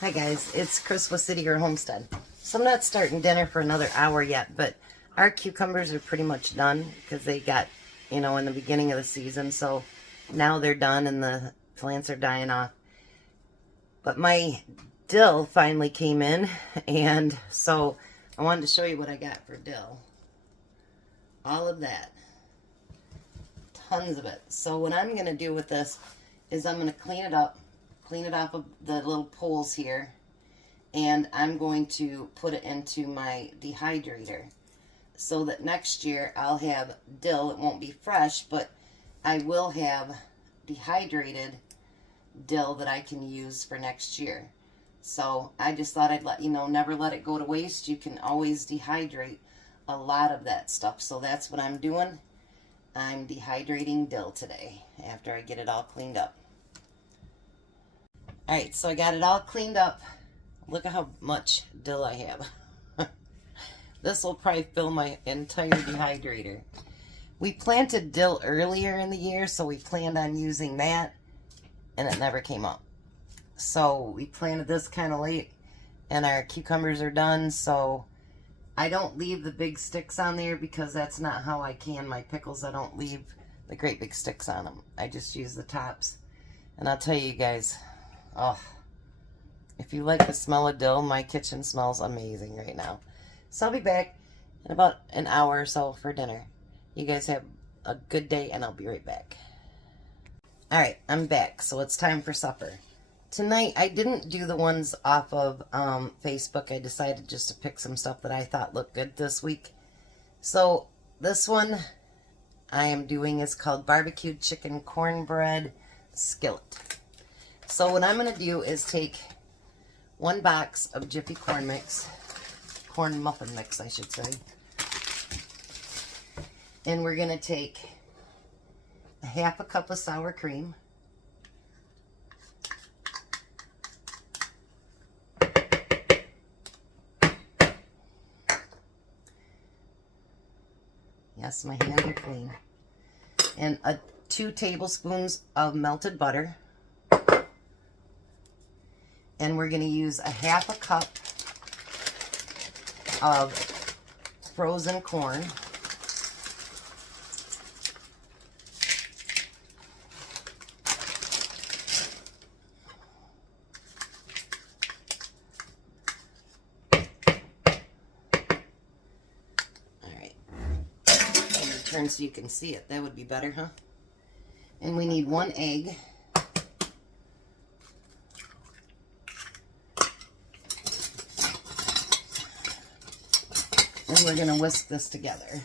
Hi guys, it's Chris with City or Homestead. So I'm not starting dinner for another hour yet, but our cucumbers are pretty much done because they got, in the beginning of the season. So now they're done and the plants are dying off. But my dill finally came in, and so I wanted to show you what I got for dill. All of that. Tons of it. So what I'm going to do with this is I'm going to clean it up. Clean it off of the little poles here, and I'm going to put it into my dehydrator so that next year I'll have dill. It won't be fresh, but I will have dehydrated dill that I can use for next year. So I just thought I'd let you know, never let it go to waste. You can always dehydrate a lot of that stuff. So that's what I'm doing. I'm dehydrating dill today after I get it all cleaned up. Alright, so I got it all cleaned up. Look at how much dill I have. This will probably fill my entire dehydrator. We planted dill earlier in the year, so we planned on using that, and it never came up. So we planted this kind of late, and our cucumbers are done, so I don't leave the big sticks on there because that's not how I can my pickles. I don't leave the great big sticks on them. I just use the tops. And I'll tell you guys, oh, if you like the smell of dill, my kitchen smells amazing right now. So I'll be back in about an hour or so for dinner. You guys have a good day, and I'll be right back. Alright, I'm back. So it's time for supper. Tonight, I didn't do the ones off of Facebook. I decided just to pick some stuff that I thought looked good this week. So this one I am doing is called Barbecued Chicken Cornbread Skillet. So what I'm going to do is take one box of Jiffy corn mix, corn muffin mix I should say, and we're going to take a half a cup of sour cream, yes, my hands are clean, and 2 tablespoons of melted butter. And we're going to use a half a cup of frozen corn. Alright. Turn so you can see it. That would be better, huh? And we need 1 egg. And we're going to whisk this together.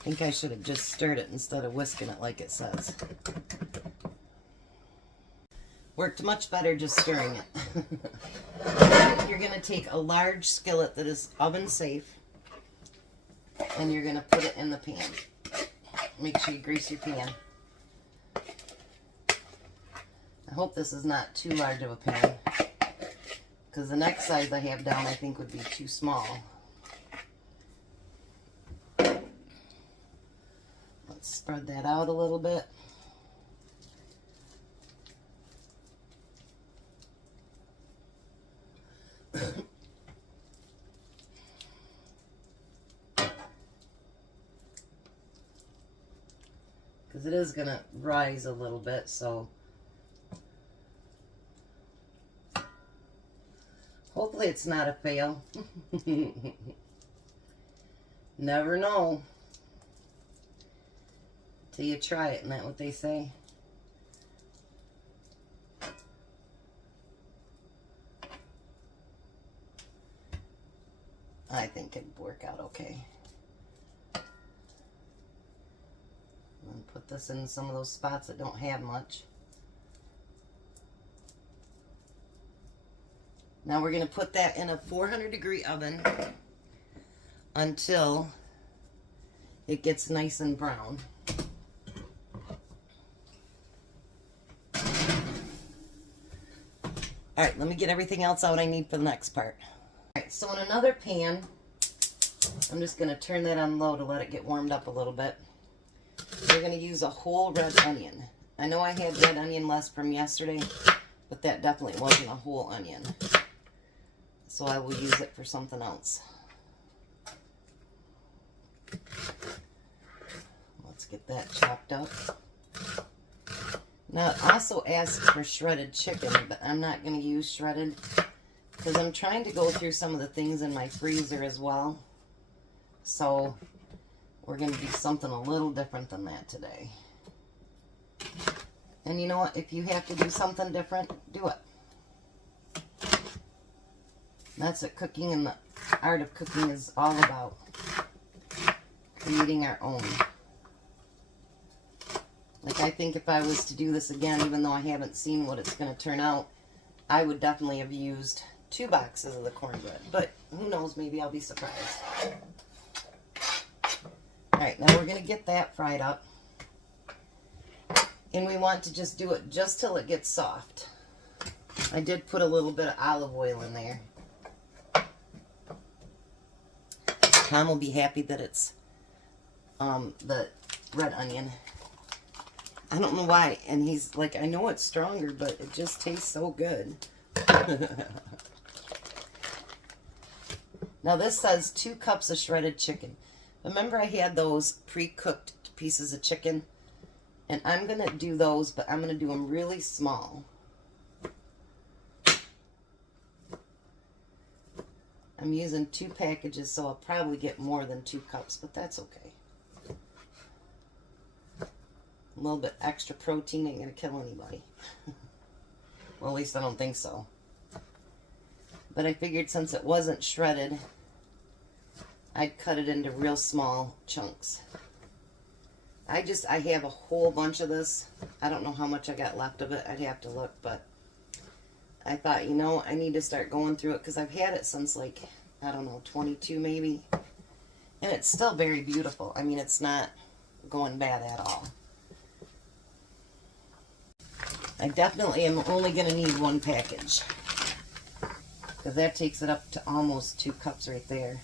I think I should have just stirred it instead of whisking it like it says. Worked much better just stirring it. You're going to take a large skillet that is oven safe, and you're going to put it in the pan. Make sure you grease your pan. I hope this is not too large of a pan, because the next size I have down I think would be too small. Let's spread that out a little bit. Because it is going to rise a little bit, so hopefully it's not a fail. Never know till you try it, isn't that what they say? I think it'd work out okay. And put this in some of those spots that don't have much. Now we're going to put that in a 400-degree oven until it gets nice and brown. Alright, let me get everything else out I need for the next part. Alright, so in another pan, I'm just going to turn that on low to let it get warmed up a little bit. we're going to use a whole red onion. I know I had red onion left from yesterday, but that definitely wasn't a whole onion. So I will use it for something else. Let's get that chopped up. Now it also asks for shredded chicken, but I'm not going to use shredded because I'm trying to go through some of the things in my freezer as well. So we're going to do something a little different than that today. And you know what? If you have to do something different, do it. That's what cooking and the art of cooking is all about. Creating our own. Like, I think if I was to do this again, even though I haven't seen what it's going to turn out, I would definitely have used 2 boxes of the cornbread. But who knows, maybe I'll be surprised. Alright, now we're going to get that fried up. And we want to just do it just till it gets soft. I did put a little bit of olive oil in there. Tom will be happy that it's the red onion. I don't know why. And he's like, I know it's stronger, but it just tastes so good. Now this says 2 cups of shredded chicken. Remember I had those pre-cooked pieces of chicken? And I'm going to do those, but I'm going to do them really small. I'm using 2 packages, so I'll probably get more than 2 cups, but that's okay. A little bit extra protein ain't going to kill anybody. Well, at least I don't think so. But I figured since it wasn't shredded, I'd cut it into real small chunks. I have a whole bunch of this. I don't know how much I got left of it. I'd have to look, but I thought, you know, I need to start going through it because I've had it since like, I don't know, 22 maybe. And it's still very beautiful. I mean, it's not going bad at all. I definitely am only going to need 1 package because that takes it up to almost 2 cups right there.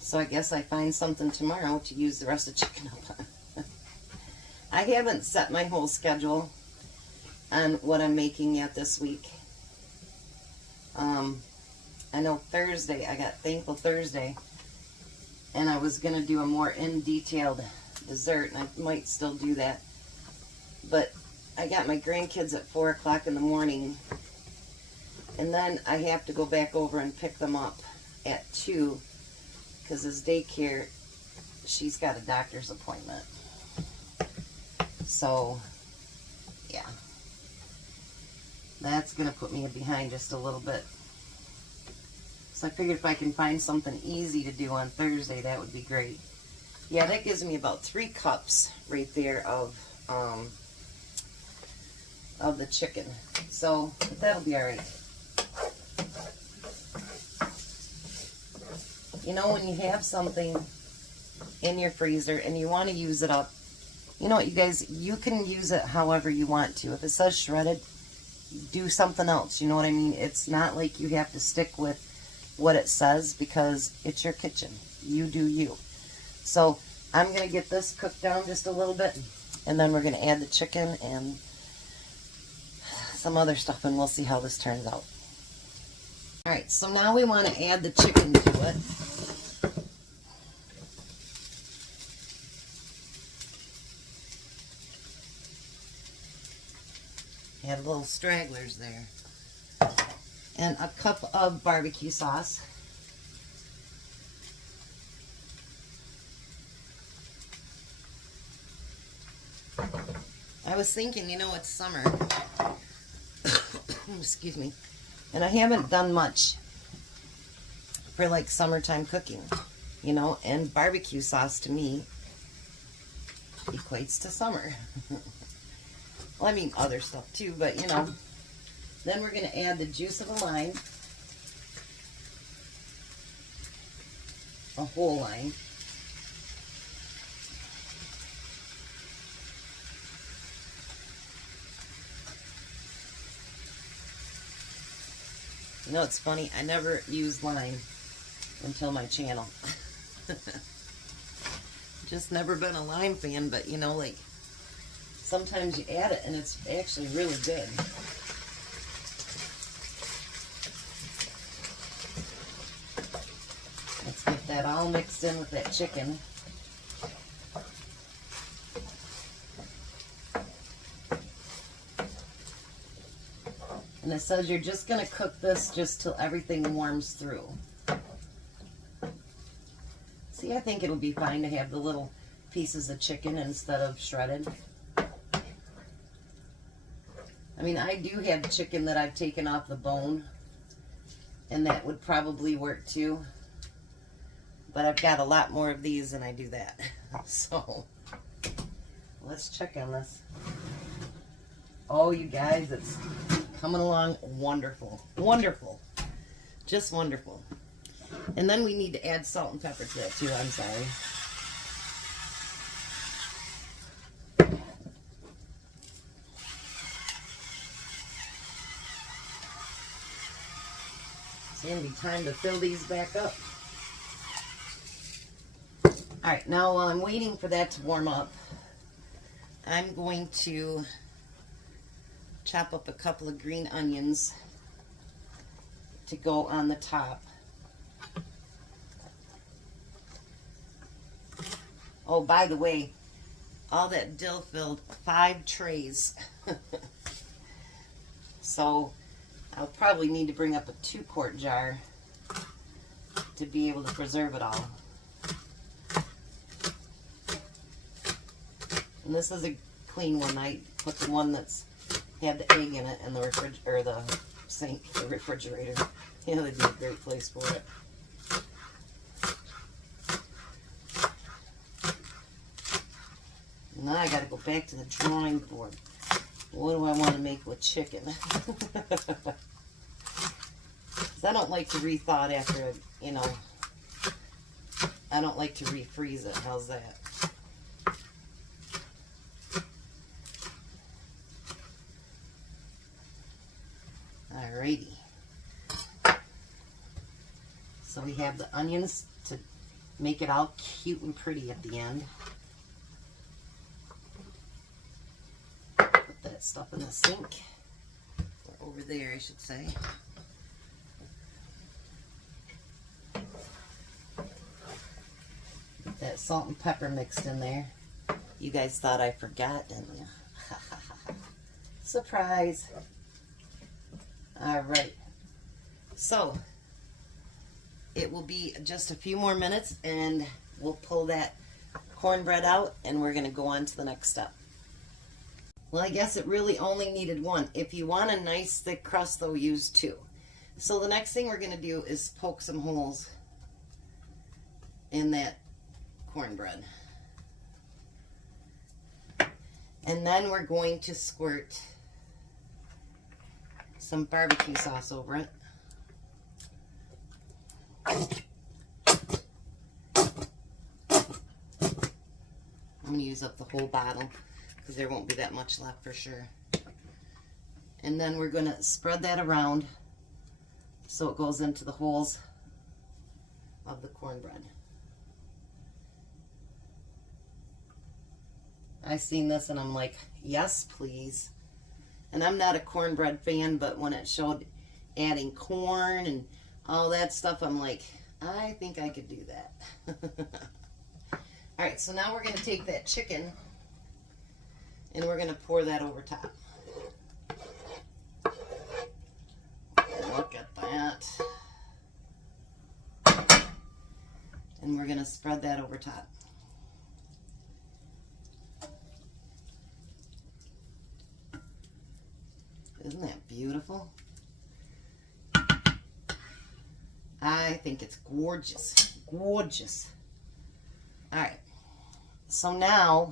So I guess I find something tomorrow to use the rest of the chicken up on. I haven't set my whole schedule on what I'm making yet this week. I know Thursday, I got Thankful Thursday, and I was going to do a more in-detailed dessert, and I might still do that. But I got my grandkids at 4 o'clock in the morning, and then I have to go back over and pick them up at 2 because his daycare, she's got a doctor's appointment. So, yeah. That's going to put me behind just a little bit. So I figured if I can find something easy to do on Thursday, that would be great. Yeah, that gives me about 3 cups right there of the chicken. So that'll be alright. You know, when you have something in your freezer and you want to use it up, you know what, you guys, you can use it however you want to. If it says shredded, do something else. You know what I mean? It's not like you have to stick with what it says because it's your kitchen. You do you. So I'm going to get this cooked down just a little bit, and then we're going to add the chicken and some other stuff, and we'll see how this turns out. Alright, so now we want to add the chicken to it. Add little stragglers there. And a cup of barbecue sauce. I was thinking, you know, it's summer. Excuse me. And I haven't done much for like summertime cooking, you know, and barbecue sauce to me equates to summer. Well, I mean other stuff too, but you know. Then we're going to add the juice of a lime. A whole lime. You know, it's funny, I never used lime until my channel. Just never been a lime fan, but you know, like, sometimes you add it and it's actually really good. Let's get that all mixed in with that chicken. And it says you're just going to cook this just till everything warms through. See, I think it'll be fine to have the little pieces of chicken instead of shredded. I mean, I do have chicken that I've taken off the bone, and that would probably work too. But I've got a lot more of these than I do that. So, let's check on this. Oh, you guys, it's coming along wonderful. Wonderful. Just wonderful. And then we need to add salt and pepper to that too. I'm sorry. It's going to be time to fill these back up. Alright, now while I'm waiting for that to warm up, I'm going to chop up a couple of green onions to go on the top. Oh, by the way, all that dill filled 5 trays. So I'll probably need to bring up a 2-quart jar to be able to preserve it all. And this is a clean one. I put the one that's had the egg in it in the the refrigerator. You know, they'd be a great place for it. Now I got to go back to the drawing board. What do I want to make with chicken? I don't like to rethaw it after, you know, I don't like to refreeze it. How's that? Alrighty. So we have the onions to make it all cute and pretty at the end. Put that stuff in the sink. Or over there, I should say. Get that salt and pepper mixed in there. You guys thought I forgot, didn't you? Surprise. Alright. So, it will be just a few more minutes and we'll pull that cornbread out and we're going to go on to the next step. Well, I guess it really only needed one. If you want a nice thick crust though, use 2. So the next thing we're going to do is poke some holes in that cornbread. And then we're going to squirt some barbecue sauce over it. I'm going to use up the whole bottle because there won't be that much left for sure. And then we're going to spread that around so it goes into the holes of the cornbread. I seen this and I'm like, yes, please. And I'm not a cornbread fan, but when it showed adding corn and all that stuff, I'm like, I think I could do that. Alright, so now we're going to take that chicken and we're going to pour that over top. Look at that. And we're going to spread that over top. Isn't that beautiful? I think it's gorgeous. Gorgeous. Alright. So now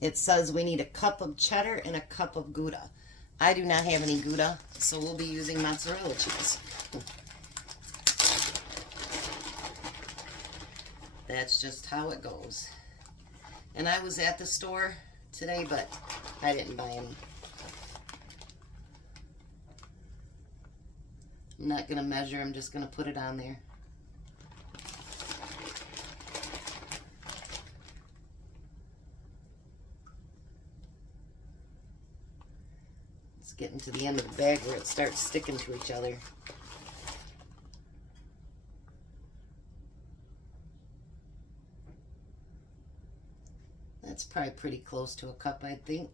it says we need a cup of cheddar and a cup of gouda. I do not have any gouda, so we'll be using mozzarella cheese. That's just how it goes. And I was at the store today, but I didn't buy any. I'm not going to measure, I'm just going to put it on there. getting to the end of the bag where it starts sticking to each other. That's probably pretty close to a cup, I think.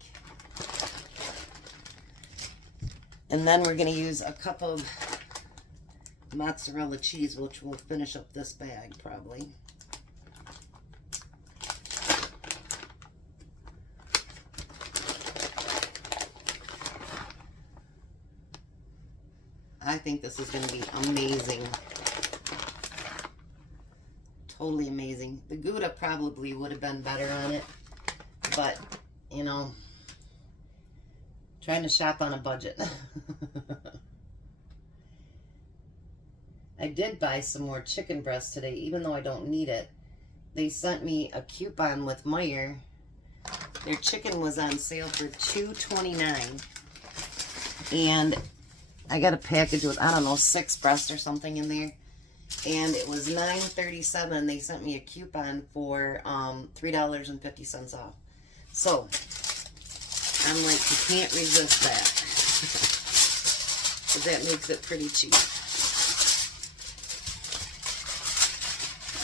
And then we're going to use a cup of mozzarella cheese, which will finish up this bag probably. I think this is going to be amazing. Totally amazing. The Gouda probably would have been better on it, but, you know, trying to shop on a budget. I did buy some more chicken breast today, even though I don't need it. They sent me a coupon with Meijer. Their chicken was on sale for $2.29, and I got a package with, I don't know, 6 breasts or something in there, and it was $9.37. They sent me a coupon for $3.50 off. So I'm like, you can't resist that, because that makes it pretty cheap.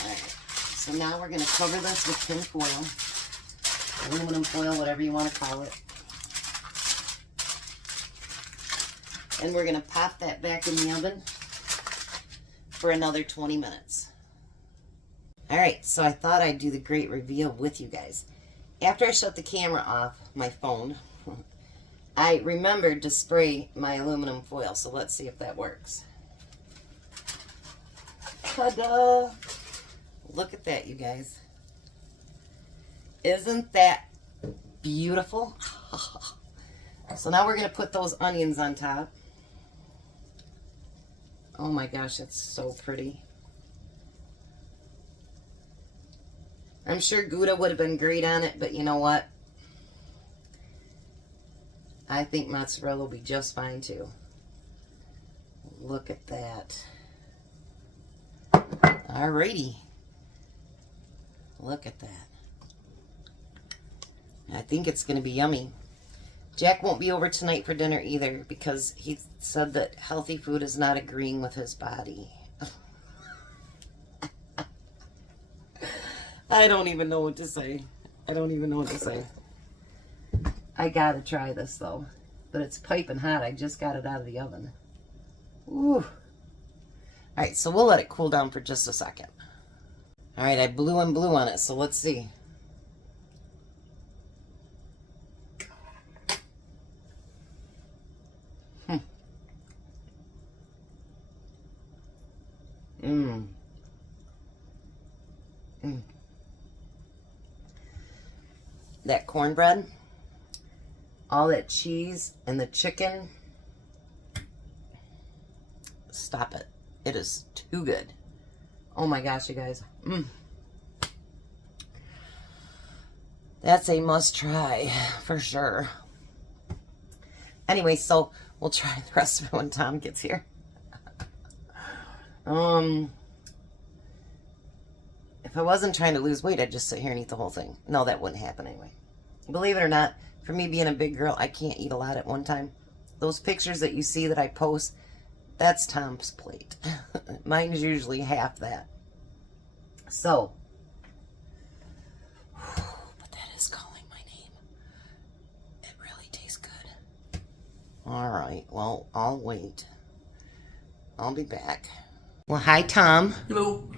All right, so now we're going to cover this with tin foil, aluminum foil, whatever you want to call it. And we're going to pop that back in the oven for another 20 minutes. All right, so I thought I'd do the great reveal with you guys. After I shut the camera off, my phone, I remembered to spray my aluminum foil, so let's see if that works. Ta-da! Look at that, you guys. Isn't that beautiful? So now we're going to put those onions on top. Oh my gosh, that's so pretty. I'm sure Gouda would have been great on it, but you know what? I think mozzarella will be just fine too. Look at that. Alrighty. Look at that. I think it's going to be yummy. Jack won't be over tonight for dinner either because he said that healthy food is not agreeing with his body. I don't even know what to say. I don't even know what to say. I gotta try this though. But it's piping hot. I just got it out of the oven. Ooh. Alright, so we'll let it cool down for just a second. Alright, I blew and blew on it, so let's see. That cornbread, all that cheese, and the chicken. Stop it. It is too good. Oh my gosh, you guys. That's a must try for sure. Anyway, so we'll try the rest of it when Tom gets here. If I wasn't trying to lose weight, I'd just sit here and eat the whole thing. No, that wouldn't happen anyway. Believe it or not, for me being a big girl, I can't eat a lot at one time. Those pictures that you see that I post, that's Tom's plate. Mine's usually half that. So, but that is calling my name. It really tastes good. All right, well, I'll wait. I'll be back. Well, hi, Tom. Hello.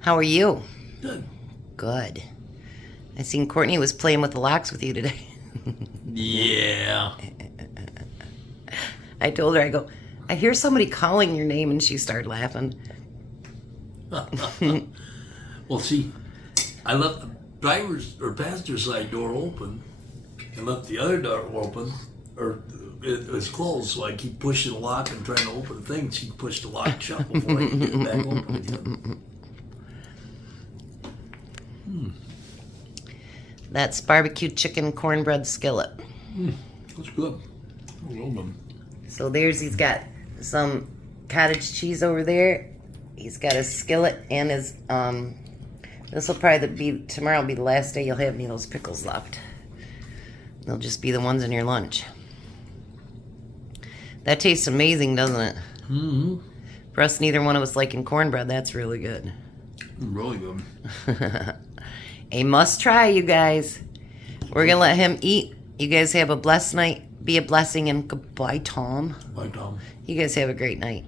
How are you? Good. Good. I seen Courtney was playing with the locks with you today. Yeah. I told her, I go, I hear somebody calling your name, and she started laughing. Well, see, I left the driver's or passenger side door open and left the other door open, or it was closed, so I keep pushing the lock and trying to open the thing. She pushed the lock shut before I can get it back open again. That's barbecue chicken cornbread skillet. That's good. Well done. So there's, he's got some cottage cheese over there. He's got his skillet and his, this will probably be, tomorrow will be the last day you'll have any of those pickles left. They'll just be the ones in your lunch. That tastes amazing, doesn't it? Mm-hmm. For us, neither one of us liking cornbread. That's really good. Really good. A must try, you guys. We're going to let him eat. You guys have a blessed night. Be a blessing, and goodbye, Tom. Bye, Tom. You guys have a great night.